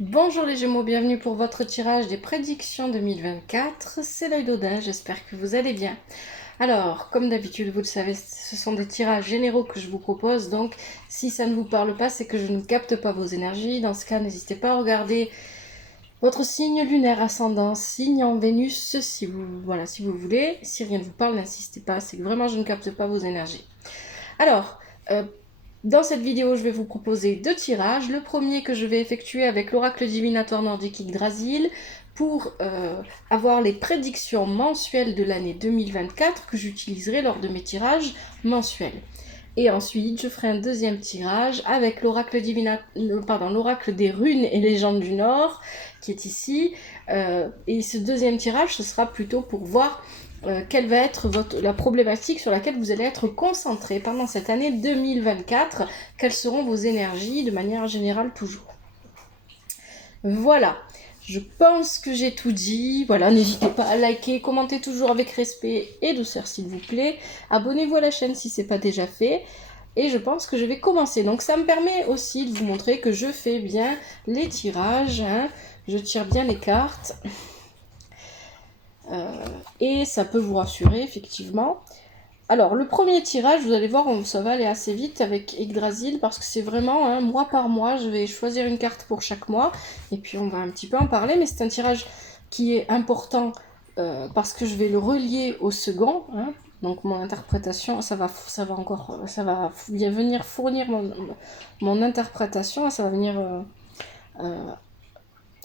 Bonjour les Gémeaux, bienvenue pour votre tirage des prédictions 2024. C'est l'œil d'Odin, j'espère que vous allez bien. Alors, comme d'habitude, vous le savez, ce sont des tirages généraux que je vous propose, donc si ça ne vous parle pas, c'est que je ne capte pas vos énergies. Dans ce cas, n'hésitez pas à regarder votre signe lunaire ascendant, signe en Vénus, si vous voulez. Si rien ne vous parle, n'insistez pas, c'est que vraiment je ne capte pas vos énergies. Alors, dans cette vidéo, je vais vous proposer deux tirages. Le premier que je vais effectuer avec l'oracle divinatoire nordique Yggdrasil pour avoir les prédictions mensuelles de l'année 2024 que j'utiliserai lors de mes tirages mensuels. Et ensuite, je ferai un deuxième tirage avec l'oracle l'oracle des runes et légendes du Nord, qui est ici. Et ce deuxième tirage, ce sera plutôt pour voir quelle va être la problématique sur laquelle vous allez être concentré pendant cette année 2024. Quelles seront vos énergies de manière générale toujours. Voilà. Je pense que j'ai tout dit. Voilà, n'hésitez pas à liker, commentez toujours avec respect et douceur s'il vous plaît. Abonnez-vous à la chaîne si ce n'est pas déjà fait. Et je pense que je vais commencer. Donc ça me permet aussi de vous montrer que je fais bien les tirages. Hein. Je tire bien les cartes. Et ça peut vous rassurer effectivement. Alors le premier tirage, vous allez voir, ça va aller assez vite avec Yggdrasil parce que c'est vraiment hein, mois par mois. Je vais choisir une carte pour chaque mois. Et puis on va un petit peu en parler. Mais c'est un tirage qui est important parce que je vais le relier au second. Hein. Donc mon interprétation, ça va venir fournir mon interprétation, ça va venir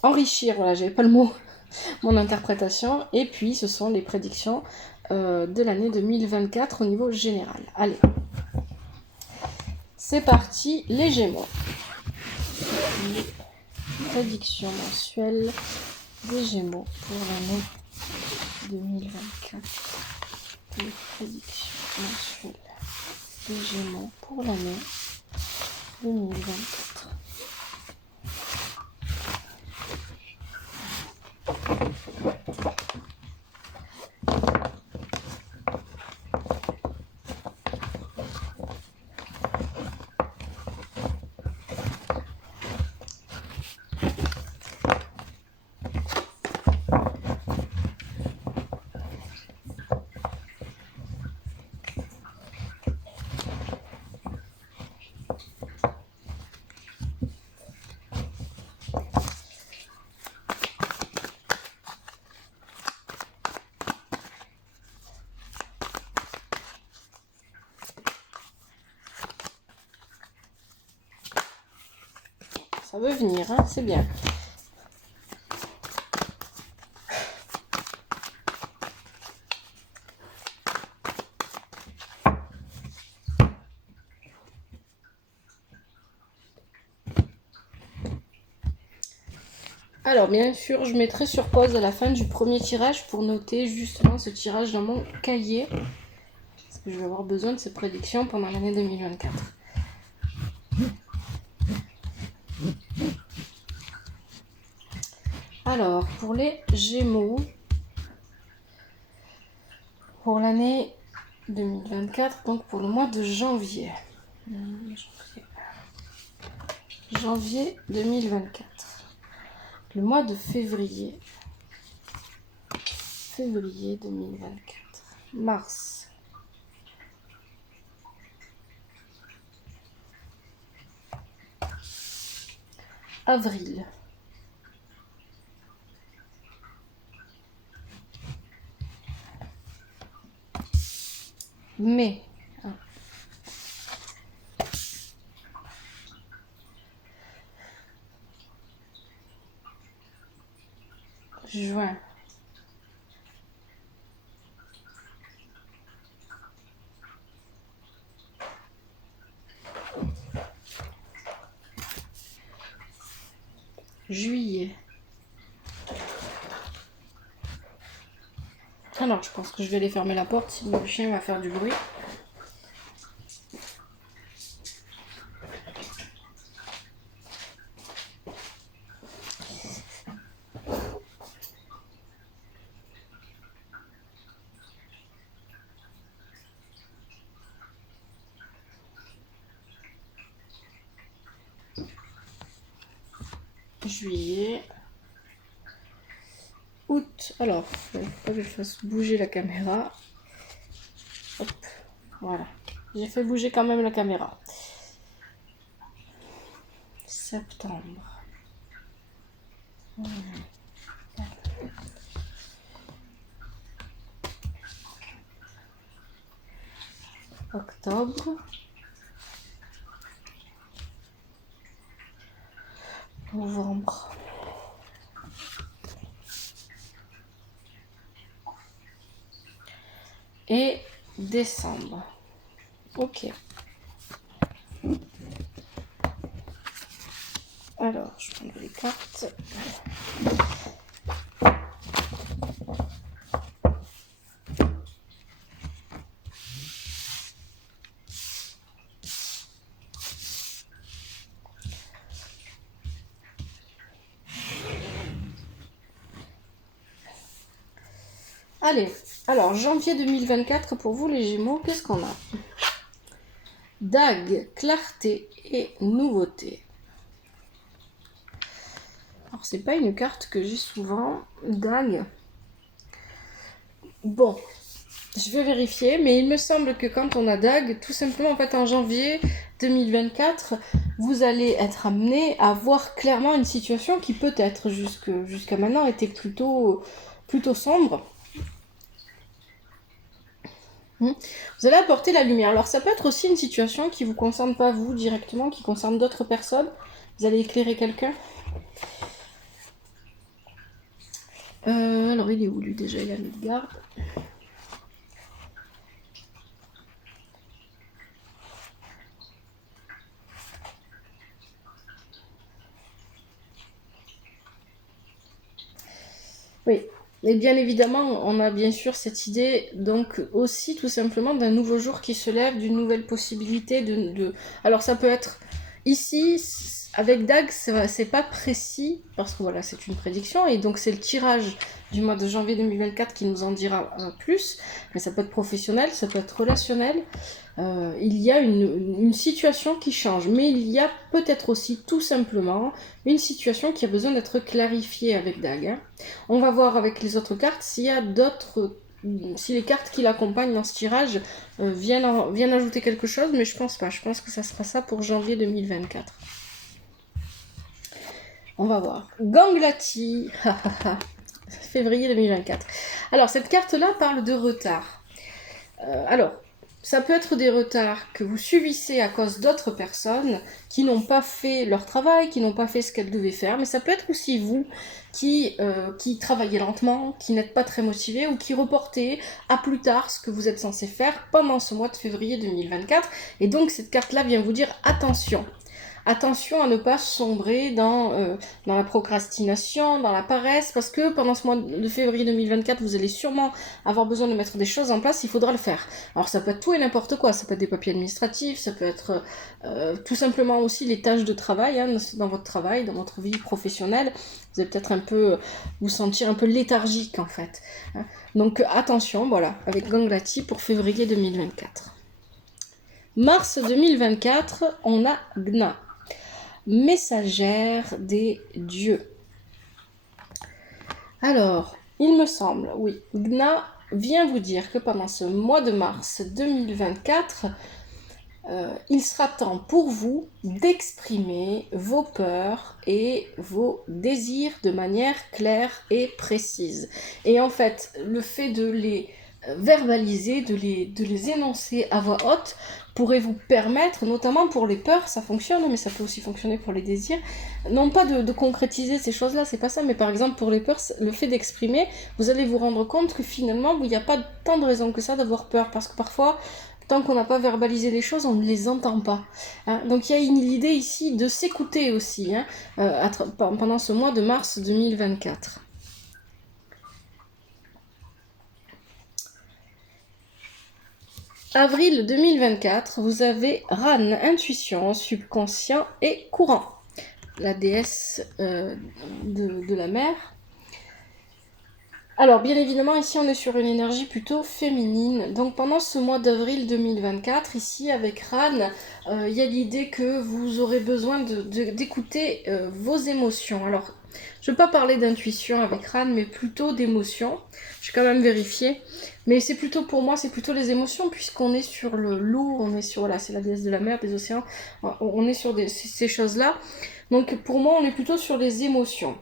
enrichir, voilà, j'avais pas le mot, mon interprétation. Et puis ce sont les prédictions de l'année 2024 au niveau général. Allez, c'est parti, les Gémeaux. Les prédictions mensuelles des Gémeaux pour l'année 2024. Les prédictions mensuelles des Gémeaux pour l'année 2024. Ça veut venir, hein, c'est bien. Alors bien sûr, je mettrai sur pause à la fin du premier tirage pour noter justement ce tirage dans mon cahier. Parce que je vais avoir besoin de ces prédictions pendant l'année 2024. Alors, pour les Gémeaux, pour l'année 2024, donc pour le mois de janvier. Janvier 2024. Le mois de février. Février 2024. Mars. Avril. Mai. Juin. Juillet. Alors, je pense que je vais aller fermer la porte, sinon le chien va faire du bruit. juillet, août. Alors, il faut pas que je fasse bouger la caméra. Hop, voilà. J'ai fait bouger quand même la caméra. Septembre. Octobre. Novembre. Et décembre. Ok. Alors, je prends les cartes. Allez, alors janvier 2024 pour vous les Gémeaux, qu'est-ce qu'on a? Dague, clarté et nouveauté. Alors c'est pas une carte que j'ai souvent, dague. Bon, je vais vérifier, mais il me semble que quand on a dague, tout simplement en fait en janvier 2024, vous allez être amené à voir clairement une situation qui peut-être jusqu'à maintenant était plutôt sombre. Vous allez apporter la lumière. Alors ça peut être aussi une situation qui ne vous concerne pas vous directement, qui concerne d'autres personnes. Vous allez éclairer quelqu'un. Alors il est où lui déjà? Il a mis de garde. Oui. Et bien évidemment, on a bien sûr cette idée, donc aussi tout simplement d'un nouveau jour qui se lève, d'une nouvelle possibilité Alors ça peut être ici, avec Dag, c'est pas précis, parce que voilà, c'est une prédiction, et donc c'est le tirage du mois de janvier 2024 qui nous en dira plus, mais ça peut être professionnel, ça peut être relationnel. Il y a une situation qui change, mais il y a peut-être aussi tout simplement une situation qui a besoin d'être clarifiée avec Dag. Hein. On va voir avec les autres cartes s'il y a si les cartes qui l'accompagnent dans ce tirage viennent ajouter quelque chose, mais je pense pas. Je pense que ça sera ça pour janvier 2024. On va voir. Ganglati, février 2024. Alors cette carte-là parle de retard. Alors, ça peut être des retards que vous subissez à cause d'autres personnes qui n'ont pas fait leur travail, qui n'ont pas fait ce qu'elles devaient faire, mais ça peut être aussi vous qui travaillez lentement, qui n'êtes pas très motivé ou qui reportez à plus tard ce que vous êtes censé faire pendant ce mois de février 2024. Et donc cette carte-là vient vous dire attention. Attention à ne pas sombrer dans la procrastination, dans la paresse, parce que pendant ce mois de février 2024, vous allez sûrement avoir besoin de mettre des choses en place, il faudra le faire. Alors ça peut être tout et n'importe quoi, ça peut être des papiers administratifs, ça peut être tout simplement aussi les tâches de travail, hein, dans votre travail, dans votre vie professionnelle. Vous allez peut-être un peu vous sentir un peu léthargique en fait. Hein. Donc attention, voilà, avec Ganglati pour février 2024. Mars 2024, on a Gna. Messagère des dieux. Alors, il me semble, oui, Gna vient vous dire que pendant ce mois de mars 2024, il sera temps pour vous d'exprimer vos peurs et vos désirs de manière claire et précise. Et en fait, le fait de les verbaliser, de les énoncer à voix haute, pourrait vous permettre, notamment pour les peurs, ça fonctionne, mais ça peut aussi fonctionner pour les désirs, non pas de concrétiser ces choses-là, c'est pas ça, mais par exemple pour les peurs, le fait d'exprimer, vous allez vous rendre compte que finalement, il n'y a pas tant de raisons que ça d'avoir peur, parce que parfois, tant qu'on n'a pas verbalisé les choses, on ne les entend pas. Hein. Donc il y a l'idée ici de s'écouter aussi, hein, pendant ce mois de mars 2024. Avril 2024, vous avez Ran, intuition, subconscient et courant. La déesse de la mer. Alors, bien évidemment, ici, on est sur une énergie plutôt féminine. Donc, pendant ce mois d'avril 2024, ici, avec Ran, il y a l'idée que vous aurez besoin d'écouter vos émotions. Alors, je ne vais pas parler d'intuition avec Ran, mais plutôt d'émotions. Je vais quand même vérifier. Mais c'est plutôt, pour moi, c'est plutôt les émotions, puisqu'on est sur l'eau, on est sur, voilà, c'est la déesse de la mer, des océans. On est sur ces choses-là. Donc, pour moi, on est plutôt sur les émotions.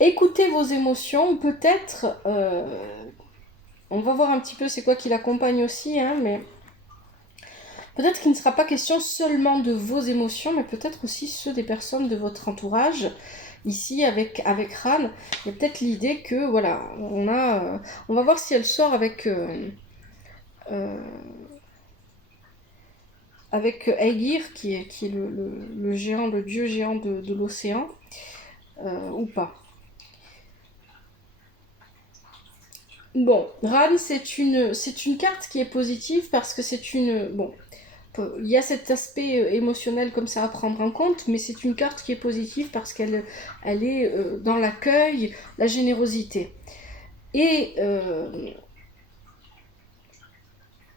Écoutez vos émotions, peut-être, on va voir un petit peu c'est quoi qui l'accompagne aussi, hein, mais peut-être qu'il ne sera pas question seulement de vos émotions, mais peut-être aussi ceux des personnes de votre entourage. Ici, avec Ran, il y a peut-être l'idée que, voilà, on va voir si elle sort avec Aegir, qui est le géant, le dieu géant de l'océan, ou pas. Bon, Ran, c'est une carte qui est positive parce que c'est une... Bon, il y a cet aspect émotionnel comme ça à prendre en compte, mais c'est une carte qui est positive parce qu'elle est dans l'accueil, la générosité. Et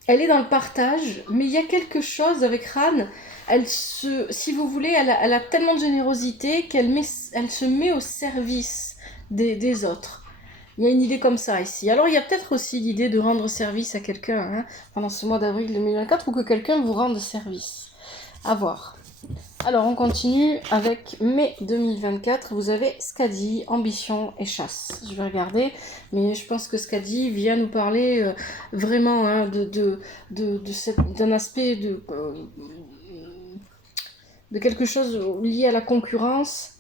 elle est dans le partage, mais il y a quelque chose avec Ran, si vous voulez, elle a tellement de générosité qu'elle se met au service des autres. Il y a une idée comme ça ici. Alors il y a peut-être aussi l'idée de rendre service à quelqu'un hein, pendant ce mois d'avril 2024 ou que quelqu'un vous rende service. À voir. Alors on continue avec mai 2024. Vous avez Skadi, ambition et chasse. Je vais regarder, mais je pense que Skadi vient nous parler vraiment hein, d'un aspect de quelque chose lié à la concurrence.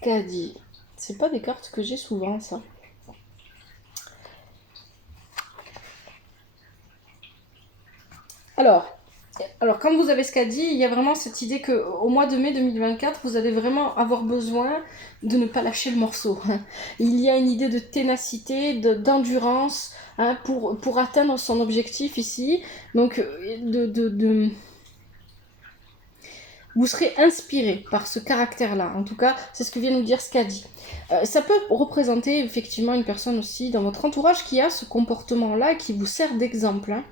Skadi. C'est pas des cartes que j'ai souvent, ça. Alors, quand vous avez Skadi, il y a vraiment cette idée qu'au mois de mai 2024, vous allez vraiment avoir besoin de ne pas lâcher le morceau. Il y a une idée de ténacité, d'endurance hein, pour atteindre son objectif ici. Donc, vous serez inspiré par ce caractère-là. En tout cas, c'est ce que vient nous dire Skadi. Ça peut représenter effectivement une personne aussi dans votre entourage qui a ce comportement-là et qui vous sert d'exemple. Hein.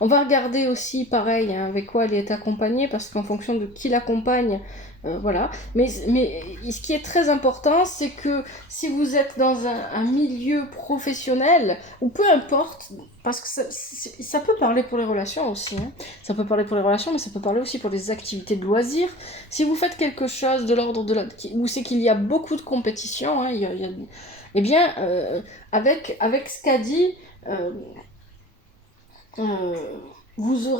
On va regarder aussi, pareil, hein, avec quoi elle est accompagnée, parce qu'en fonction de qui l'accompagne, voilà. Mais ce qui est très important, c'est que si vous êtes dans un milieu professionnel, ou peu importe, parce que ça peut parler pour les relations aussi, hein. Ça peut parler pour les relations, mais ça peut parler aussi pour les activités de loisirs. Si vous faites quelque chose de l'ordre de où c'est qu'il y a beaucoup de compétition, hein, eh bien, avec Skadi, vous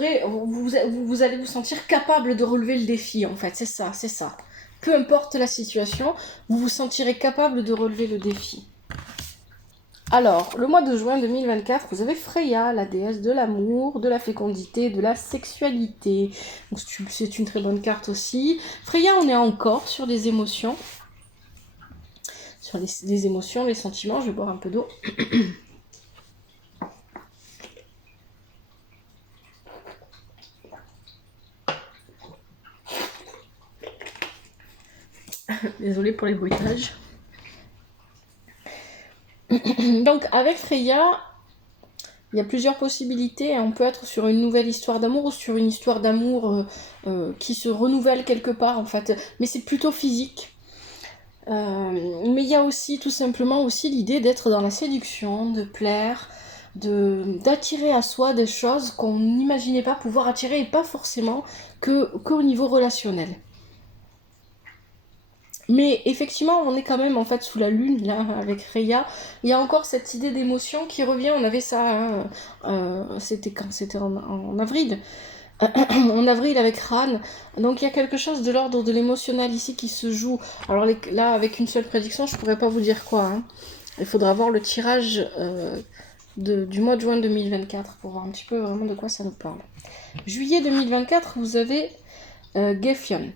allez vous sentir capable de relever le défi, en fait. C'est ça. Peu importe la situation, vous vous sentirez capable de relever le défi. Alors, le mois de juin 2024, vous avez Freya, la déesse de l'amour, de la fécondité, de la sexualité. Donc, c'est une très bonne carte aussi. Freya, on est encore sur les émotions. Sur les émotions, les sentiments. Je vais boire un peu d'eau. Désolée pour les bruitages. Donc avec Freya, il y a plusieurs possibilités. On peut être sur une nouvelle histoire d'amour ou sur une histoire d'amour qui se renouvelle quelque part en fait. Mais c'est plutôt physique. Mais il y a aussi tout simplement aussi l'idée d'être dans la séduction, de plaire, d'attirer à soi des choses qu'on n'imaginait pas pouvoir attirer et pas forcément qu'au niveau relationnel. Mais effectivement, on est quand même en fait sous la lune là avec Freya. Il y a encore cette idée d'émotion qui revient. On avait ça, c'était quand c'était en avril. En avril avec Ran. Donc il y a quelque chose de l'ordre de l'émotionnel ici qui se joue. Alors là, avec une seule prédiction, je pourrais pas vous dire quoi. Hein. Il faudra voir le tirage du mois de juin 2024 pour voir un petit peu vraiment de quoi ça nous parle. Juillet 2024, vous avez Gefjon.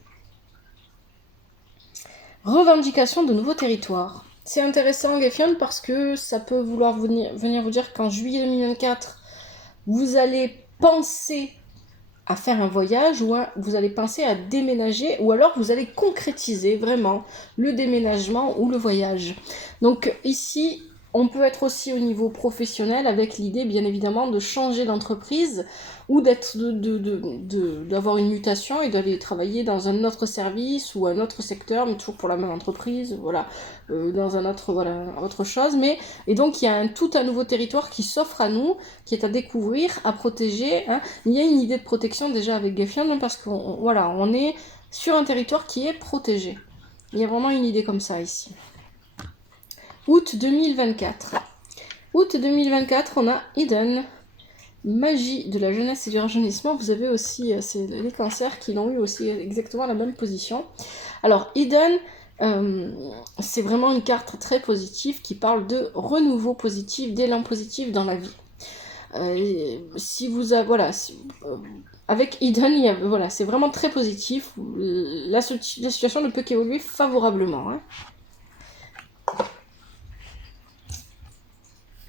Revendication de nouveaux territoires. C'est intéressant, Gefjon, parce que ça peut vouloir venir vous dire qu'en juillet 2024, vous allez penser à faire un voyage ou vous allez penser à déménager ou alors vous allez concrétiser vraiment le déménagement ou le voyage. Donc ici, on peut être aussi au niveau professionnel avec l'idée bien évidemment de changer d'entreprise ou d'avoir une mutation et d'aller travailler dans un autre service ou un autre secteur, mais toujours pour la même entreprise, voilà, dans un autre, voilà, autre chose. Et donc il y a tout un nouveau territoire qui s'offre à nous, qui est à découvrir, à protéger. Hein. Il y a une idée de protection déjà avec Gefion parce qu'on voilà, on est sur un territoire qui est protégé. Il y a vraiment une idée comme ça ici. Août 2024. Août 2024, on a Eden. Magie de la jeunesse et du rajeunissement. Vous avez aussi c'est les cancers qui l'ont eu aussi exactement la même position. Alors Eden, c'est vraiment une carte très positive qui parle de renouveau positif, d'élan positif dans la vie. Si vous avez, voilà, avec Eden, voilà, c'est vraiment très positif. La situation ne peut qu'évoluer favorablement. Hein.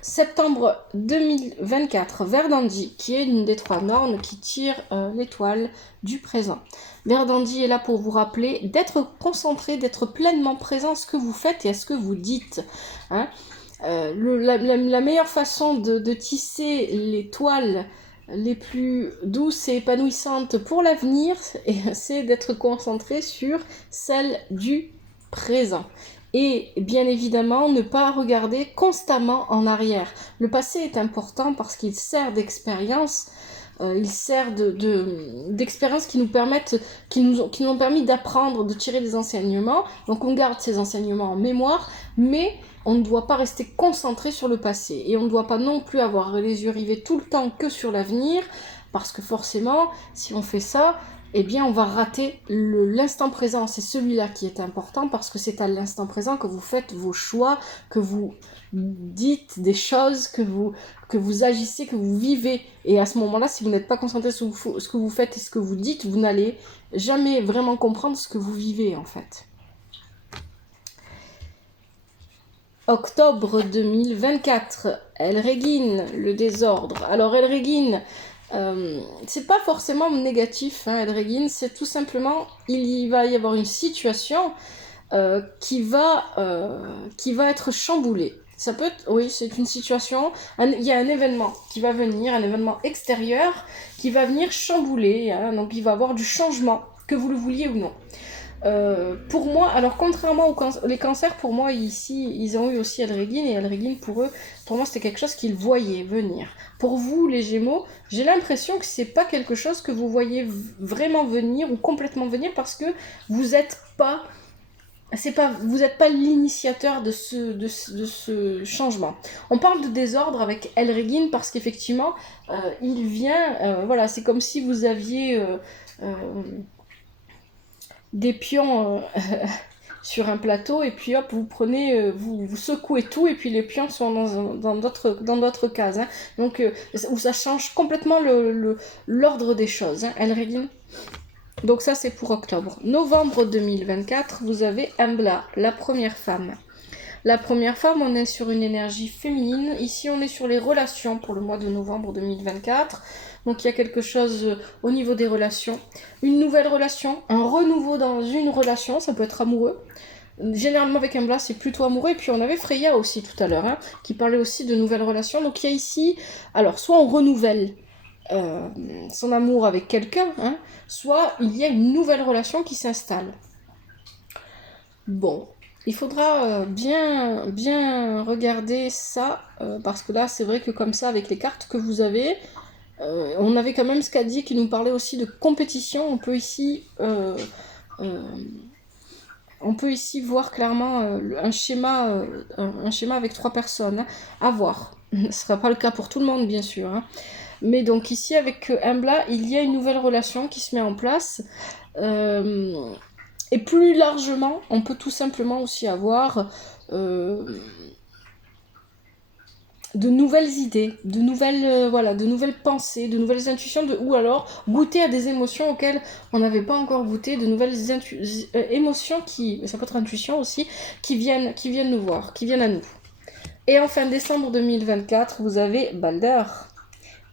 Septembre 2024, Verdandi, qui est l'une des 3 normes qui tire l'étoile du présent. Verdandi est là pour vous rappeler d'être concentré, d'être pleinement présent à ce que vous faites et à ce que vous dites. Hein. La meilleure façon de tisser les toiles les plus douces et épanouissantes pour l'avenir, c'est d'être concentré sur celle du présent. Et bien évidemment, ne pas regarder constamment en arrière. Le passé est important parce qu'il sert d'expérience, il sert d'expériences qui nous permettent, qui nous ont permis d'apprendre, de tirer des enseignements. Donc on garde ces enseignements en mémoire, mais on ne doit pas rester concentré sur le passé. Et on ne doit pas non plus avoir les yeux rivés tout le temps que sur l'avenir, parce que forcément, si on fait ça, eh bien on va rater l'instant présent. C'est celui-là qui est important parce que c'est à l'instant présent que vous faites vos choix, que vous dites des choses, que vous agissez, que vous vivez. Et à ce moment-là, si vous n'êtes pas concentré sur ce que vous faites et ce que vous dites, vous n'allez jamais vraiment comprendre ce que vous vivez en fait. Octobre 2024, Elregin, le désordre. Alors Elregin, c'est pas forcément négatif, hein, Elregin, c'est tout simplement, il va y avoir une situation qui va être chamboulée. Ça peut être, oui, c'est une situation, il y a un événement qui va venir, un événement extérieur qui va venir chambouler, hein, donc il va y avoir du changement, que vous le vouliez ou non. Pour moi, alors contrairement les cancers, pour moi ici, ils ont eu aussi Elregin, et Elregin pour moi c'était quelque chose qu'ils voyaient venir. Pour vous les Gémeaux, j'ai l'impression que c'est pas quelque chose que vous voyez vraiment venir ou complètement venir parce que vous n'êtes pas l'initiateur de ce changement. On parle de désordre avec Elregin parce qu'effectivement il vient, voilà, c'est comme si vous aviez des pions sur un plateau et puis hop vous prenez vous secouez tout et puis les pions sont dans d'autres cases, hein. Donc où ça change complètement l'ordre des choses, hein, Elregin. Donc ça c'est pour octobre. Novembre 2024, vous avez Embla, la première femme. La première femme, on est sur une énergie féminine. Ici on est sur les relations pour le mois de novembre 2024. Donc il y a quelque chose au niveau des relations. Une nouvelle relation, un renouveau dans une relation, ça peut être amoureux. Généralement avec Embla c'est plutôt amoureux. Et puis on avait Freya aussi tout à l'heure, hein, qui parlait aussi de nouvelles relations. Donc il y a ici, alors soit on renouvelle son amour avec quelqu'un, hein, soit il y a une nouvelle relation qui s'installe. Bon, il faudra bien regarder ça, parce que là c'est vrai que comme ça avec les cartes que vous avez, on avait quand même Skadi qui nous parlait aussi de compétition. On peut ici voir clairement un schéma avec 3 personnes, hein, à voir. Ce ne sera pas le cas pour tout le monde bien sûr, hein. Mais donc ici avec Embla, il y a une nouvelle relation qui se met en place. Et plus largement, on peut tout simplement aussi avoir de nouvelles idées, de nouvelles pensées, de nouvelles intuitions, ou alors goûter à des émotions auxquelles on n'avait pas encore goûté, de nouvelles émotions ça peut être intuition aussi, qui viennent nous voir, qui viennent à nous. Et enfin, décembre 2024, vous avez Balder.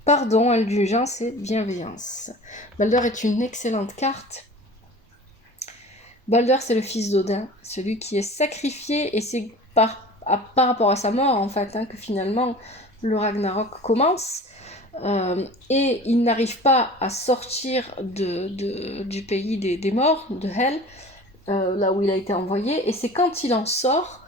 pardon, indulgence et bienveillance. Balder est une excellente carte. Balder, c'est le fils d'Odin, celui qui est sacrifié, et c'est par rapport à sa mort, en fait, que finalement le Ragnarok commence. Et il n'arrive pas à sortir du pays des morts, de Hel, là où il a été envoyé, et c'est quand il en sort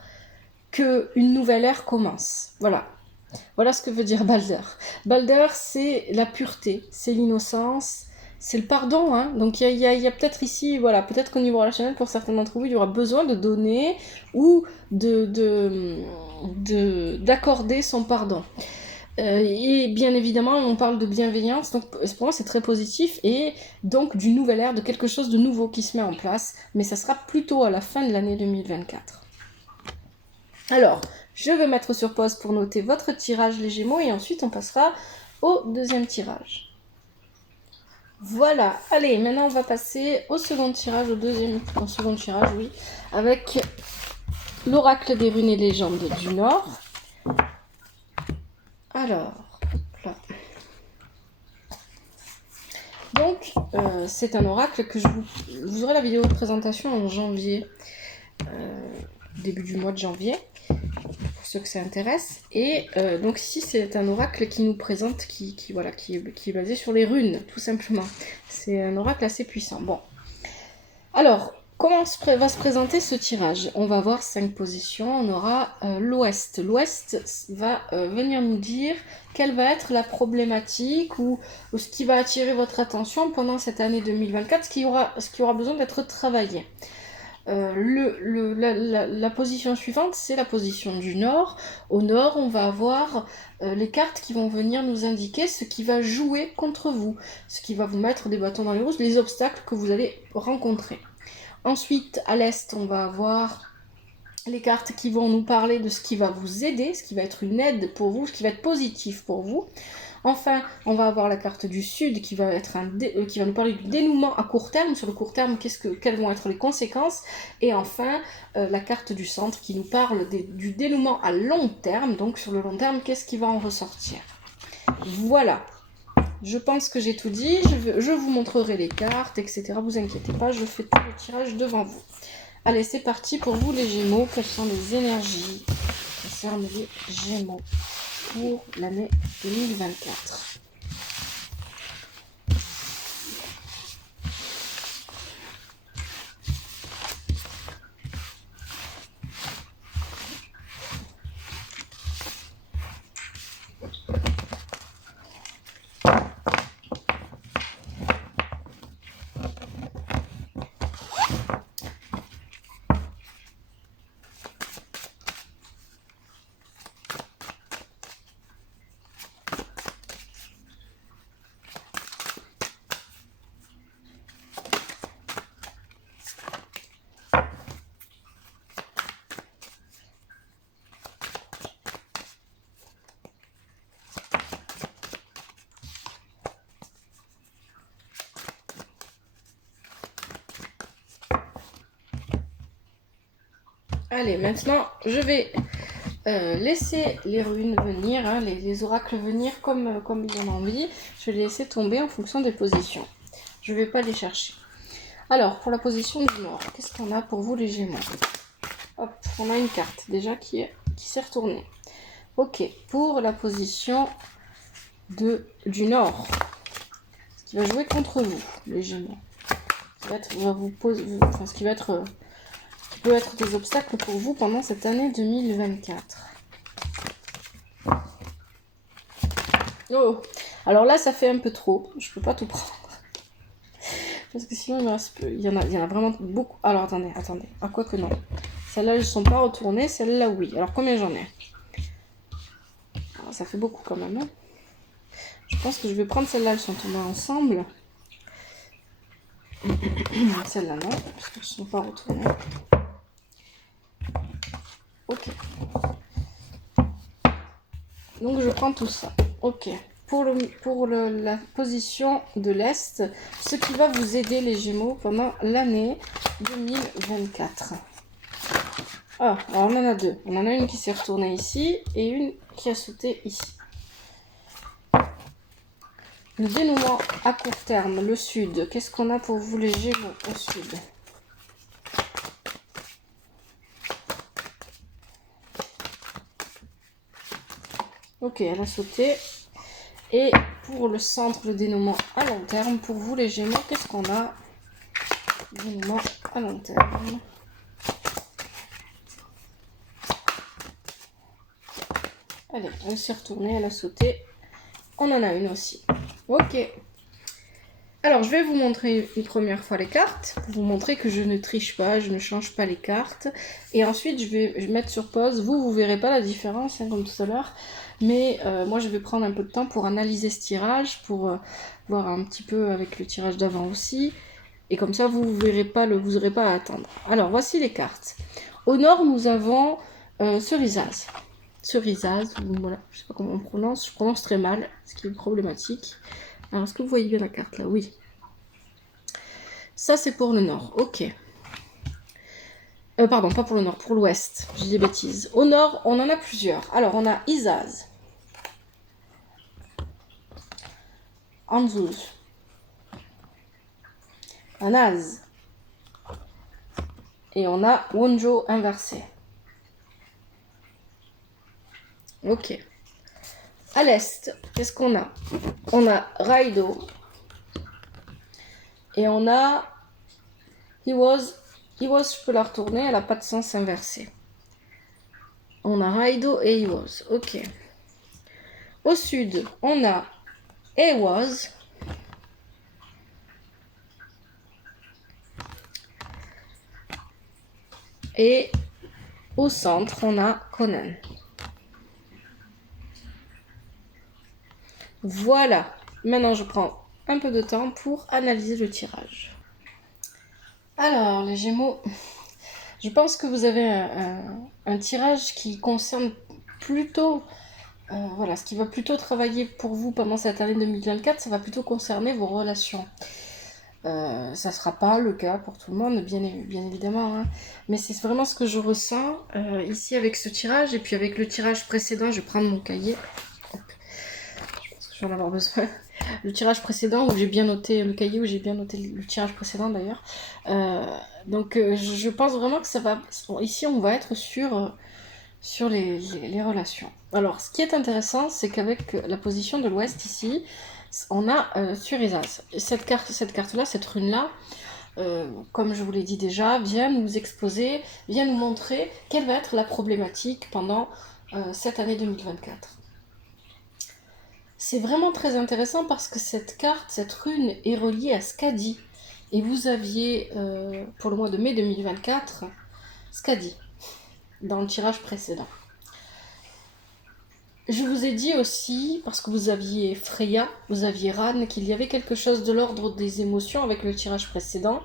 qu'une nouvelle ère commence. Voilà ce que veut dire Balder. Balder, c'est la pureté, c'est l'innocence, c'est le pardon. Donc il y a peut-être ici, peut-être qu'au niveau relationnel, pour certains d'entre vous, il y aura besoin de donner ou d'accorder son pardon. Et bien évidemment, on parle de bienveillance, donc pour moi c'est très positif, et donc d'une nouvelle ère, de quelque chose de nouveau qui se met en place, mais ça sera plutôt à la fin de l'année 2024. Alors, je vais mettre sur pause pour noter votre tirage les Gémeaux, et ensuite on passera au deuxième tirage. Voilà, allez, maintenant on va passer au second tirage, avec l'oracle des runes et légendes du Nord. Alors, hop là. Donc, c'est un oracle que vous aurez la vidéo de présentation en janvier, début du mois de janvier, pour ceux que ça intéresse. Et donc ici, c'est un oracle qui nous présente, qui est basé sur les runes, tout simplement. C'est un oracle assez puissant. Bon, alors, comment va se présenter ce tirage? On va voir 5 positions. On aura l'Ouest. L'Ouest va venir nous dire quelle va être la problématique ou ce qui va attirer votre attention pendant cette année 2024, ce qui aura besoin d'être travaillé. La position suivante, c'est la position du Nord. Au Nord, on va avoir les cartes qui vont venir nous indiquer ce qui va jouer contre vous, ce qui va vous mettre des bâtons dans les roues, les obstacles que vous allez rencontrer. Ensuite, à l'Est, on va avoir les cartes qui vont nous parler de ce qui va vous aider, ce qui va être une aide pour vous, ce qui va être positif pour vous. Enfin, on va avoir la carte du Sud qui va nous parler du dénouement à court terme. Sur le court terme, quelles vont être les conséquences. Et enfin, la carte du Centre qui nous parle du dénouement à long terme. Donc sur le long terme, qu'est-ce qui va en ressortir? Voilà. Je pense que j'ai tout dit. Je vous montrerai les cartes, etc. Vous inquiétez pas, je fais tout le tirage devant vous. Allez, c'est parti pour vous les Gémeaux. Quelles sont les énergies qui concernent les Gémeaux pour l'année 2024? Allez, maintenant, je vais laisser les runes venir, les oracles venir comme ils en ont envie. Je vais les laisser tomber en fonction des positions. Je ne vais pas les chercher. Alors, pour la position du Nord, qu'est-ce qu'on a pour vous les Gémeaux? Hop, on a une carte déjà qui s'est retournée. Ok, pour la position du Nord, ce qui va jouer contre vous, les Gémeaux. Ce qui peut être des obstacles pour vous pendant cette année 2024. Oh, alors là, ça fait un peu trop. Je peux pas tout prendre. Parce que sinon, il me reste peu. Il y en a vraiment beaucoup. Alors, attendez. Ah, quoi que non. Celles-là, elles ne sont pas retournées. Celles-là, oui. Alors, combien j'en ai? Alors, ça fait beaucoup quand même. Je pense que je vais prendre celles-là. Elles sont tombées ensemble. Celles-là, non. Parce qu'elles ne sont pas retournées. Ok. Donc, je prends tout ça. Ok. Pour la position de l'Est, ce qui va vous aider les Gémeaux pendant l'année 2024. Ah, alors on en a deux. On en a une qui s'est retournée ici et une qui a sauté ici. Le dénouement à court terme, le sud. Qu'est-ce qu'on a pour vous les Gémeaux au sud? Ok, elle a sauté. Et pour le centre, le dénouement à long terme, pour vous les Gémeaux, qu'est-ce qu'on a? Dénouement à long terme. Allez, elle s'est retournée, elle a sauté. On en a une aussi. Ok. Alors, je vais vous montrer une première fois les cartes, pour vous montrer que je ne triche pas, je ne change pas les cartes. Et ensuite, je vais mettre sur pause. Vous verrez pas la différence, hein, comme tout à l'heure. Mais moi, je vais prendre un peu de temps pour analyser ce tirage, pour voir un petit peu avec le tirage d'avant aussi. Et comme ça, vous verrez pas vous aurez pas à attendre. Alors, voici les cartes. Au nord, nous avons Cerisaz. Cerisaz, voilà, je sais pas comment on prononce. Je prononce très mal, ce qui est problématique. Alors, est-ce que vous voyez bien la carte là? Oui. Ça, c'est pour le nord. Ok. Pardon, pas pour le nord, pour l'ouest. J'ai des bêtises. Au nord, on en a plusieurs. Alors, on a Izaz. Anzuz. Anaz. Et on a Wonjo inversé. Ok. À l'est, qu'est-ce qu'on a? On a Raido. Et on a He was, je peux la retourner, elle n'a pas de sens inversé. On a Raido et He was. Ok. Au sud, on a He was. Et au centre, on a Conan. Voilà. Maintenant, je prends un peu de temps pour analyser le tirage. Alors, les Gémeaux, je pense que vous avez un tirage qui concerne plutôt, voilà, ce qui va plutôt travailler pour vous pendant cette année 2024, ça va plutôt concerner vos relations. Ça ne sera pas le cas pour tout le monde, bien évidemment, hein. Mais c'est vraiment ce que je ressens ici avec ce tirage. Et puis avec le tirage précédent, je vais prendre mon cahier. Hop. Je pense que je vais en avoir besoin. Le tirage précédent, où j'ai bien noté le cahier, où j'ai bien noté le tirage précédent d'ailleurs. Donc je pense vraiment que ça va... Ici, on va être sur les relations. Alors, ce qui est intéressant, c'est qu'avec la position de l'ouest ici, on a Surizas. Cette carte-là, cette rune-là, comme je vous l'ai dit déjà, vient nous exposer, vient nous montrer quelle va être la problématique pendant cette année 2024. C'est vraiment très intéressant parce que cette carte, cette rune est reliée à Skadi. Et vous aviez, pour le mois de mai 2024, Skadi, dans le tirage précédent. Je vous ai dit aussi, parce que vous aviez Freya, vous aviez Ran, qu'il y avait quelque chose de l'ordre des émotions avec le tirage précédent.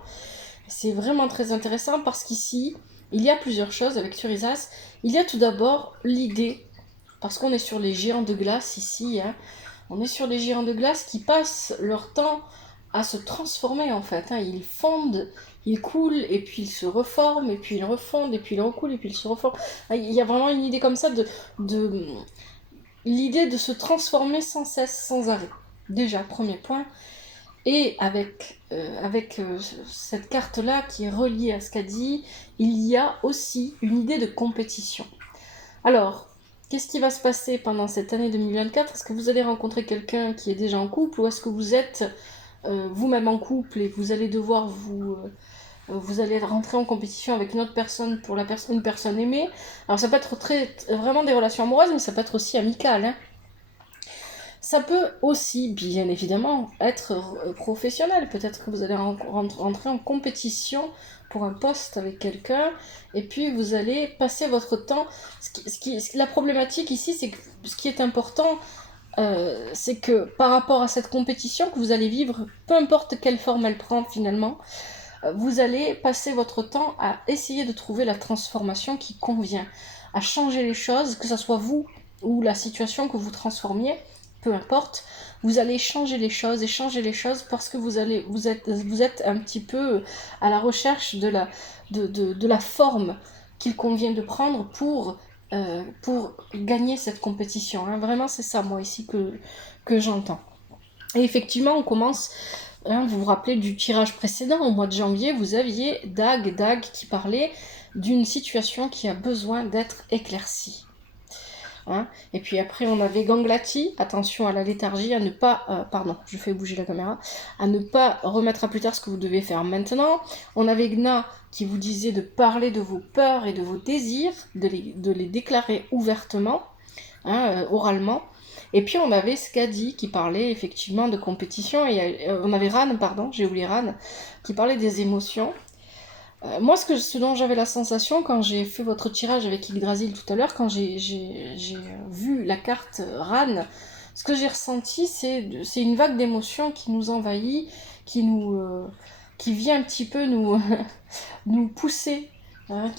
C'est vraiment très intéressant parce qu'ici, il y a plusieurs choses avec Surizas. Il y a tout d'abord l'idée, parce qu'on est sur les géants de glace ici, hein, on est sur les géants de glace qui passent leur temps à se transformer en fait, hein. Ils fondent, ils coulent, et puis ils se reforment, et puis ils refondent, et puis ils recoulent, et puis ils se reforment. Il y a vraiment une idée comme ça de l'idée de se transformer sans cesse, sans arrêt. Déjà, premier point. Et avec cette carte-là qui est reliée à ce qu'a dit, il y a aussi une idée de compétition. Alors, qu'est-ce qui va se passer pendant cette année 2024? Est-ce que vous allez rencontrer quelqu'un qui est déjà en couple, ou est-ce que vous êtes vous-même en couple et vous allez devoir vous allez rentrer en compétition avec une autre personne pour une personne aimée? Alors ça peut être vraiment des relations amoureuses, mais ça peut être aussi amical, hein. Ça peut aussi, bien évidemment, être professionnel. Peut-être que vous allez rentrer en compétition pour un poste avec quelqu'un, et puis vous allez passer votre temps. La problématique ici, c'est que ce qui est important, c'est que par rapport à cette compétition que vous allez vivre, peu importe quelle forme elle prend finalement, vous allez passer votre temps à essayer de trouver la transformation qui convient, à changer les choses, que ce soit vous ou la situation que vous transformiez, peu importe, vous allez changer les choses parce que vous êtes un petit peu à la recherche de la forme qu'il convient de prendre pour gagner cette compétition, hein. Vraiment, c'est ça, moi, ici, que j'entends. Et effectivement, on commence, hein, vous vous rappelez du tirage précédent, au mois de janvier, vous aviez Dag qui parlait d'une situation qui a besoin d'être éclaircie. Hein. Et puis après, on avait Ganglati, attention à la léthargie, à ne pas, pardon, je fais bouger la caméra, à ne pas remettre à plus tard ce que vous devez faire maintenant. On avait Gna qui vous disait de parler de vos peurs et de vos désirs, de les déclarer ouvertement, hein, oralement. Et puis on avait Skadi qui parlait effectivement de compétition, et on avait Ran, pardon, j'ai oublié Ran, qui parlait des émotions. Moi, ce dont j'avais la sensation quand j'ai fait votre tirage avec Yggdrasil tout à l'heure, quand j'ai vu la carte Ran, ce que j'ai ressenti, c'est une vague d'émotions qui nous envahit, qui vient un petit peu nous pousser, hein,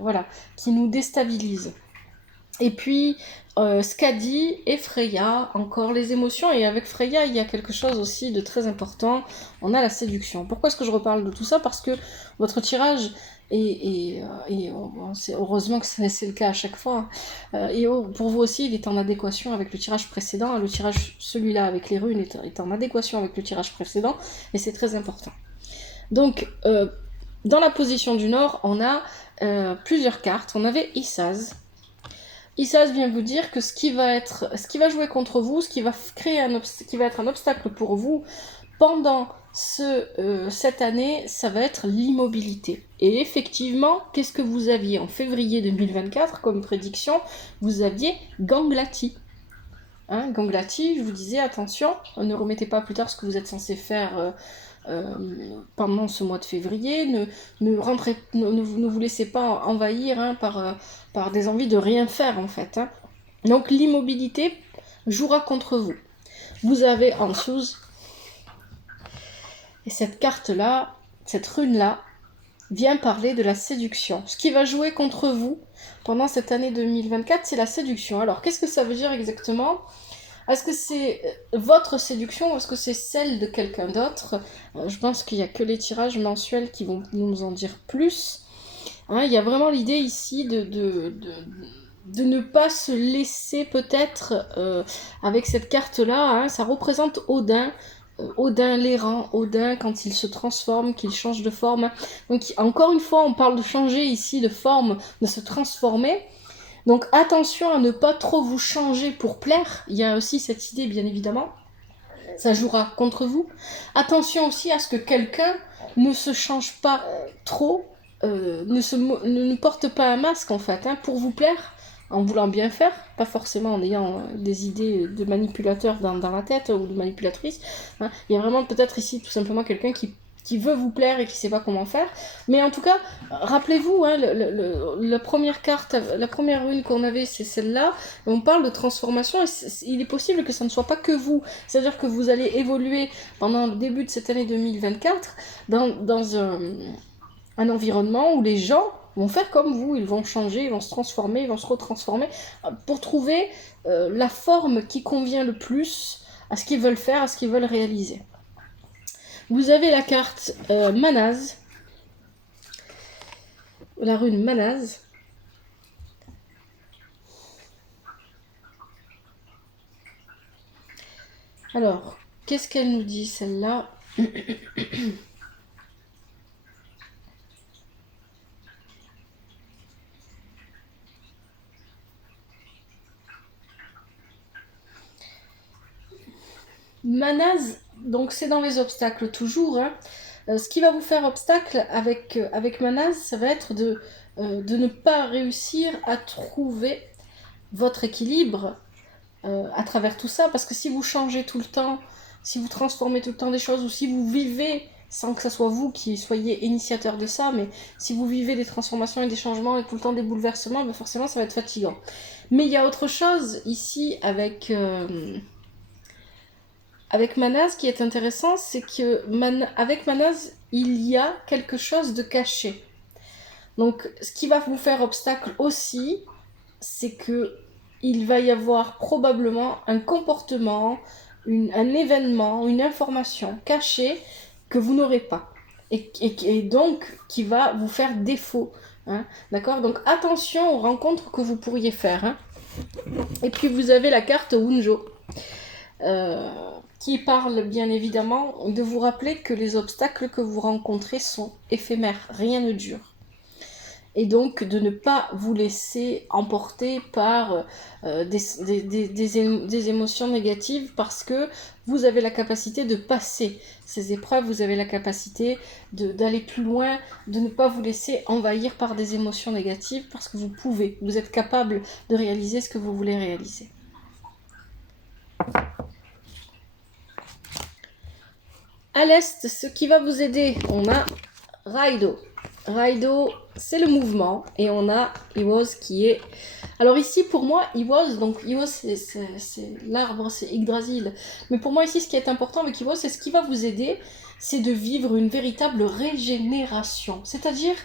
voilà, qui nous déstabilise. Et puis, Skadi et Freya, encore les émotions. Et avec Freya, il y a quelque chose aussi de très important. On a la séduction. Pourquoi est-ce que je reparle de tout ça? Parce que votre tirage, heureusement que c'est le cas à chaque fois, et pour vous aussi, il est en adéquation avec le tirage précédent. Le tirage, celui-là avec les runes, est en adéquation avec le tirage précédent. Et c'est très important. Donc, dans la position du Nord, on a plusieurs cartes. On avait Issaz. Issaz vient vous dire que ce qui va jouer contre vous, ce qui va être un obstacle pour vous pendant cette année, ça va être l'immobilité. Et effectivement, qu'est-ce que vous aviez en février 2024 comme prédiction? Vous aviez Ganglati. Hein, Ganglati, je vous disais, attention, ne remettez pas plus tard ce que vous êtes censé faire pendant ce mois de février, ne vous laissez pas envahir, hein, par des envies de rien faire en fait. Hein. Donc l'immobilité jouera contre vous. Vous avez Antius, et cette carte-là, cette rune-là, vient parler de la séduction. Ce qui va jouer contre vous pendant cette année 2024, c'est la séduction. Alors qu'est-ce que ça veut dire exactement ? Est-ce que c'est votre séduction ou est-ce que c'est celle de quelqu'un d'autre? Je pense qu'il n'y a que les tirages mensuels qui vont nous en dire plus. Hein, il y a vraiment l'idée ici de ne pas se laisser peut-être, avec cette carte-là, hein, ça représente Odin. Odin l'errant, Odin quand il se transforme, qu'il change de forme. Donc encore une fois, on parle de changer ici de forme, de se transformer. Donc attention à ne pas trop vous changer pour plaire. Il y a aussi cette idée, bien évidemment. Ça jouera contre vous. Attention aussi à ce que quelqu'un ne se change pas trop, ne porte pas un masque en fait, hein, pour vous plaire, en voulant bien faire, pas forcément en ayant des idées de manipulateur dans la tête ou de manipulatrice. Hein. Il y a vraiment peut-être ici tout simplement quelqu'un qui veut vous plaire et qui sait pas comment faire. Mais en tout cas, rappelez-vous, hein, la première carte, la première rune qu'on avait, c'est celle-là. On parle de transformation et il est possible que ça ne soit pas que vous. C'est-à-dire que vous allez évoluer pendant le début de cette année 2024 dans un environnement où les gens vont faire comme vous, ils vont changer, ils vont se transformer, ils vont se retransformer pour trouver la forme qui convient le plus à ce qu'ils veulent faire, à ce qu'ils veulent réaliser. Vous avez la carte Manaz, la rune Manaz. Alors, qu'est-ce qu'elle nous dit celle-là? Manaz, donc c'est dans les obstacles toujours. Hein. Ce qui va vous faire obstacle avec Manaz, ça va être de ne pas réussir à trouver votre équilibre à travers tout ça, parce que si vous changez tout le temps, si vous transformez tout le temps des choses, ou si vous vivez, sans que ce soit vous qui soyez initiateur de ça, mais si vous vivez des transformations et des changements et tout le temps des bouleversements, ben forcément ça va être fatigant. Mais il y a autre chose ici avec Manaz qui est intéressant, c'est que avec Manaz, il y a quelque chose de caché. Donc ce qui va vous faire obstacle aussi, c'est que il va y avoir probablement un comportement, un événement, une information cachée que vous n'aurez pas. Et donc qui va vous faire défaut. Hein, d'accord? Donc attention aux rencontres que vous pourriez faire. Hein. Et puis vous avez la carte Wunjo. qui parle bien évidemment de vous rappeler que les obstacles que vous rencontrez sont éphémères, rien ne dure. Et donc de ne pas vous laisser emporter par des émotions négatives, parce que vous avez la capacité de passer ces épreuves, vous avez la capacité d'aller plus loin, de ne pas vous laisser envahir par des émotions négatives, parce que vous êtes capable de réaliser ce que vous voulez réaliser. À l'est, ce qui va vous aider, on a Raido. Raido, c'est le mouvement, et on a Iwos qui est... Alors ici, pour moi, Iwos, donc Iwos, c'est l'arbre, c'est Yggdrasil. Mais pour moi ici, ce qui est important avec Iwos, c'est ce qui va vous aider, c'est de vivre une véritable régénération, c'est-à-dire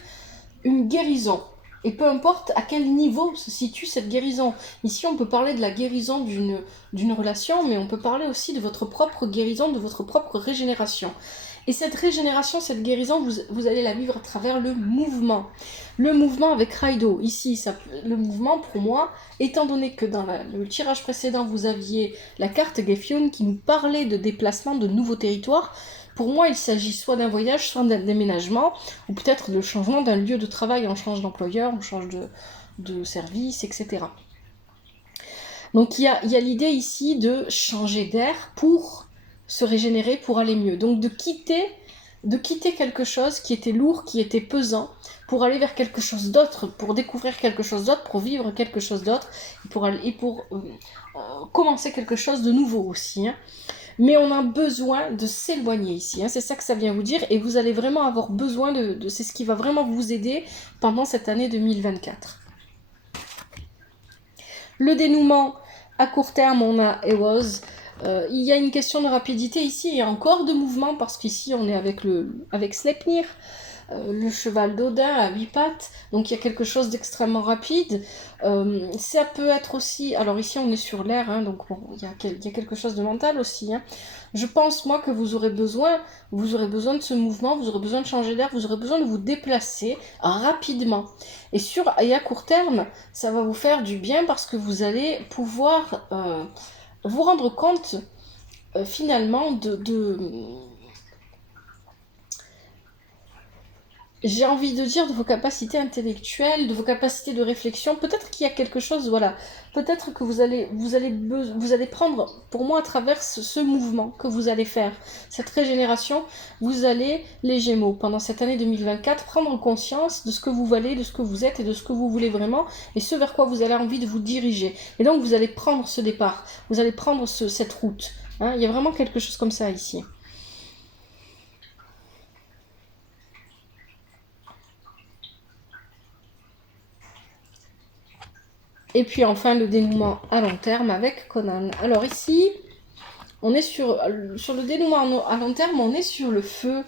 une guérison. Et peu importe à quel niveau se situe cette guérison. Ici, on peut parler de la guérison d'une relation, mais on peut parler aussi de votre propre guérison, de votre propre régénération. Et cette régénération, cette guérison, vous allez la vivre à travers le mouvement. Le mouvement avec Raido. Ici, le mouvement, pour moi, étant donné que dans le tirage précédent, vous aviez la carte Gefyun qui nous parlait de déplacement de nouveaux territoires, pour moi, il s'agit soit d'un voyage, soit d'un déménagement, ou peut-être de changement d'un lieu de travail. On change d'employeur, on change de service, etc. Donc il y a l'idée ici de changer d'air pour se régénérer, pour aller mieux. Donc de quitter quelque chose qui était lourd, qui était pesant, pour aller vers quelque chose d'autre, pour découvrir quelque chose d'autre, pour vivre quelque chose d'autre, et pour commencer quelque chose de nouveau aussi. Hein. Mais on a besoin de s'éloigner ici, hein. C'est ça que ça vient vous dire, et vous allez vraiment avoir besoin c'est ce qui va vraiment vous aider pendant cette année 2024. Le dénouement, à court terme, on a Ewoz. Il y a une question de rapidité ici, et encore de mouvement, parce qu'ici on est avec Sleipnir, le cheval d'Odin à 8 pattes, donc il y a quelque chose d'extrêmement rapide. Ça peut être aussi, alors ici on est sur l'air, hein, donc bon, il y a quelque chose de mental aussi. Hein. Je pense moi que vous aurez besoin de ce mouvement, vous aurez besoin de changer d'air, vous aurez besoin de vous déplacer rapidement. Et à court terme, ça va vous faire du bien, parce que vous allez pouvoir vous rendre compte finalement j'ai envie de dire de vos capacités intellectuelles, de vos capacités de réflexion. Peut-être qu'il y a quelque chose, voilà. Peut-être que vous allez prendre, pour moi, à travers ce mouvement que vous allez faire, cette régénération, vous allez, les Gémeaux, pendant cette année 2024, prendre conscience de ce que vous valez, de ce que vous êtes et de ce que vous voulez vraiment, et ce vers quoi vous avez envie de vous diriger. Et donc, vous allez prendre ce départ, vous allez prendre cette route. Hein. Il y a vraiment quelque chose comme ça ici. Et puis enfin le dénouement à long terme avec Conan. Alors ici, on est sur le dénouement à long terme, on est sur le feu.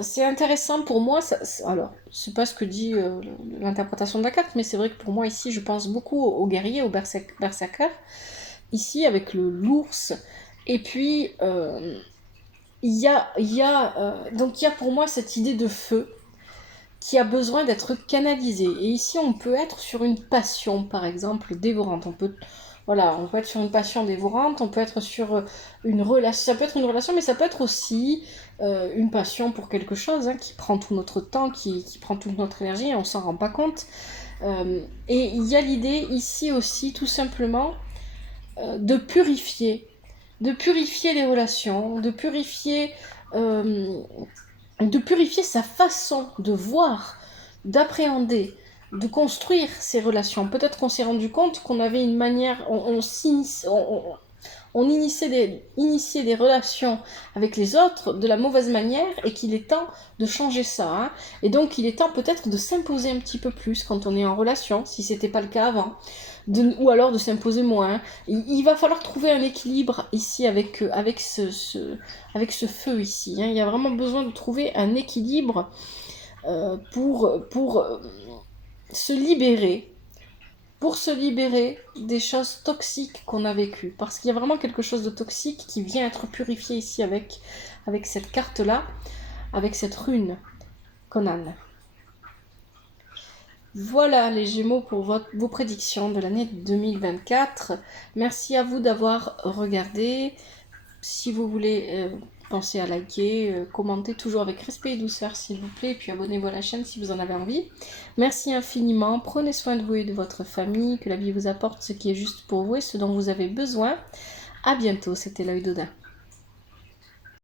C'est intéressant pour moi, alors c'est pas ce que dit l'interprétation de la carte, mais c'est vrai que pour moi ici je pense beaucoup aux guerriers, aux berserkers, ici avec l'ours, et puis il y a pour moi cette idée de feu, qui a besoin d'être canalisé. Et ici, on peut être sur une passion, par exemple, dévorante. On peut être sur une passion dévorante, on peut être sur une relation. Ça peut être une relation, mais ça peut être aussi une passion pour quelque chose qui prend tout notre temps, qui prend toute notre énergie, et on s'en rend pas compte. Et il y a l'idée ici aussi, tout simplement, de purifier les relations, de purifier sa façon de voir, d'appréhender, de construire ses relations. Peut-être qu'on s'est rendu compte qu'on avait une manière, on initiait des relations avec les autres de la mauvaise manière, et qu'il est temps de changer ça. Hein. Et donc il est temps peut-être de s'imposer un petit peu plus quand on est en relation, si c'était pas le cas avant. Ou alors de s'imposer moins. Il va falloir trouver un équilibre ici avec ce feu ici. Hein. Il y a vraiment besoin de trouver un équilibre pour se libérer des choses toxiques qu'on a vécues. Parce qu'il y a vraiment quelque chose de toxique qui vient être purifié ici avec cette carte-là, avec cette rune Conan. Voilà les Gémeaux pour vos prédictions de l'année 2024. Merci à vous d'avoir regardé. Si vous voulez, pensez à liker, commenter toujours avec respect et douceur s'il vous plaît, et puis abonnez-vous à la chaîne si vous en avez envie. Merci infiniment, prenez soin de vous et de votre famille, que la vie vous apporte ce qui est juste pour vous et ce dont vous avez besoin. À bientôt, c'était l'œil d'Odin.